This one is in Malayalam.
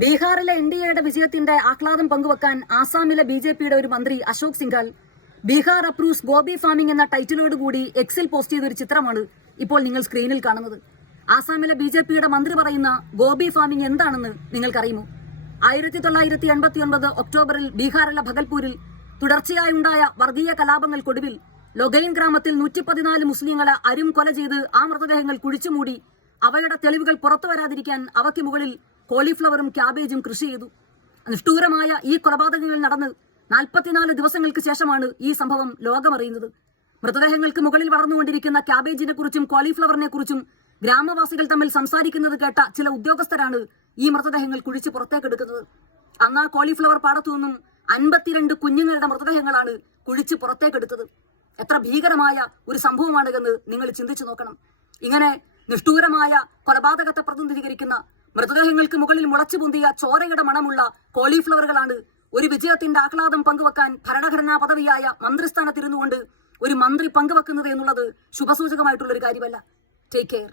ബീഹാറിലെ എൻഡിഎയുടെ വിജയത്തിന്റെ ആഹ്ലാദം പങ്കുവെക്കാൻ ആസാമിലെ ബിജെപിയുടെ ഒരു മന്ത്രി അശോക് സിംഘാൽ ബീഹാർ അപ്രൂവ്സ് ഗോബി ഫാമിംഗ് എന്ന ടൈറ്റിലോടുകൂടി എക്സിൽ പോസ്റ്റ് ചെയ്ത ഒരു ചിത്രമാണ് ഇപ്പോൾ നിങ്ങൾ സ്ക്രീനിൽ കാണുന്നത്. ആസാമിലെ ബിജെപിയുടെ മന്ത്രി പറയുന്ന ഗോബി ഫാമിംഗ് എന്താണെന്ന് നിങ്ങൾക്കറിയുമോ? 1989 ഒക്ടോബറിൽ ബീഹാറിലെ ഭഗൽപൂരിൽ തുടർച്ചയായുണ്ടായ വർഗീയ കലാപങ്ങൾക്കൊടുവിൽ ലൊഗൈൻ ഗ്രാമത്തിൽ 114 മുസ്ലിങ്ങളെ അരും കൊല ചെയ്ത് ആ മൃതദേഹങ്ങൾ കുഴിച്ചുമൂടി അവയുടെ തെളിവുകൾ പുറത്തു വരാതിരിക്കാൻ അവയ്ക്ക് മുകളിൽ കോളിഫ്ലവറും ക്യാബേജും കൃഷി ചെയ്തു. നിഷ്ഠൂരമായ ഈ കൊലപാതകങ്ങൾ നടന്ന് 44 ദിവസങ്ങൾക്ക് ശേഷമാണ് ഈ സംഭവം ലോകമറിയുന്നത്. മൃതദേഹങ്ങൾക്ക് മുകളിൽ വളർന്നുകൊണ്ടിരിക്കുന്ന ക്യാബേജിനെ കുറിച്ചും കോളിഫ്ലവറിനെ കുറിച്ചും ഗ്രാമവാസികൾ തമ്മിൽ സംസാരിക്കുന്നത് കേട്ട ചില ഉദ്യോഗസ്ഥരാണ് ഈ മൃതദേഹങ്ങൾ കുഴിച്ച് പുറത്തേക്കെടുക്കുന്നത്. അന്ന് ആ കോളിഫ്ലവർ പാടത്തു നിന്നും 52 കുഞ്ഞുങ്ങളുടെ മൃതദേഹങ്ങളാണ് കുഴിച്ച് പുറത്തേക്കെടുത്തത്. എത്ര ഭീകരമായ ഒരു സംഭവമാണ് എന്ന് നിങ്ങൾ ചിന്തിച്ചു നോക്കണം. ഇങ്ങനെ നിഷ്ഠൂരമായ കൊലപാതകത്തെ പ്രതിനിധീകരിക്കുന്ന മൃതദേഹങ്ങൾക്ക് മുകളിൽ മുളച്ചു പൊന്തിയ ചോരയുടെ മണമുള്ള കോളിഫ്ലവറുകളാണ് ഒരു വിജയത്തിന്റെ ആഹ്ലാദം പങ്കുവെക്കാൻ ഭരണഘടനാ പദവിയായ മന്ത്രിസ്ഥാനത്തിരുന്നുകൊണ്ട് ഒരു മന്ത്രി പങ്കുവെക്കുന്നത് എന്നുള്ളത് ശുഭസൂചകമായിട്ടുള്ള ഒരു കാര്യമല്ല. Take care.